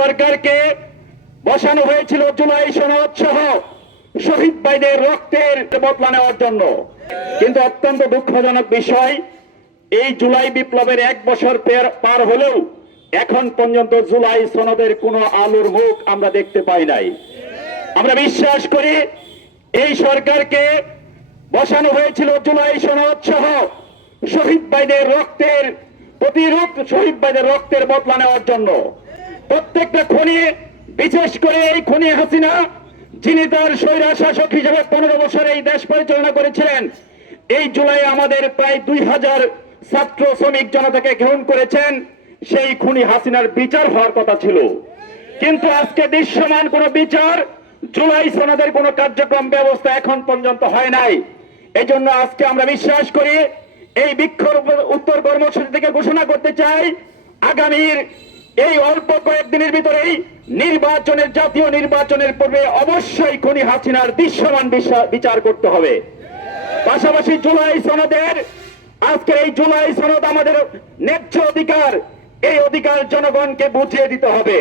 সরকারকে বসানো হয়েছিল জুলাই সনদ সহ শহীদ ভাইদের রক্তের বদলা নেওয়ার জন্য। কিন্তু অত্যন্ত দুঃখজনক বিষয়, এই জুলাই বিপ্লবের এক বছর পার হলেও এখন পর্যন্ত জুলাই সনদের কোনো আলোর মুখ আমরা দেখতে পাই নাই। আমরা বিশ্বাস করি, এই সরকারকে বসানো হয়েছিল জুলাই সনদ সহ শহীদ ভাইদের রক্তের প্রতিরোধ শহীদ ভাইদের রক্তের বদলা নেওয়ার জন্য। প্রত্যেকটা খনি, বিশেষ করে এই খনি হাসিনা, যিনি তার স্বৈরা শাসক হিসেবে পনেরো বছর এই দেশ পরিচালনা করেছিলেন, এই জুলাই আমাদের প্রায় দুই হাজার ছাত্র শ্রমিক জনতাকে গ্রহণ করেছেন, সেই খুনি হাসিনার বিচার হওয়ার কথা ছিল। কিন্তু আজকে দৃশ্যমান কোন বিচার, জুলাই সনদের কোনো কার্যক্রম ব্যবস্থা এখন পর্যন্ত হয় নাই। এজন্য আজকে আমরা বিশ্বাস করি, এই বিক্ষোভ উত্তর কর্মসূচি থেকে ঘোষণা করতে চাই, আগামীর এই অল্প কয়েকদিনের ভিতরেই নির্বাচনের, জাতীয় নির্বাচনের পূর্বে অবশ্যই খনি হাসিনার দৃশ্যমান বিচার করতে হবে। পাশাপাশি জুলাই সনদের আজকে এই জুলাই সনদ আমাদের ন্যায্য অধিকার, এই অধিকার জনগণকে বুঝিয়ে দিতে হবে।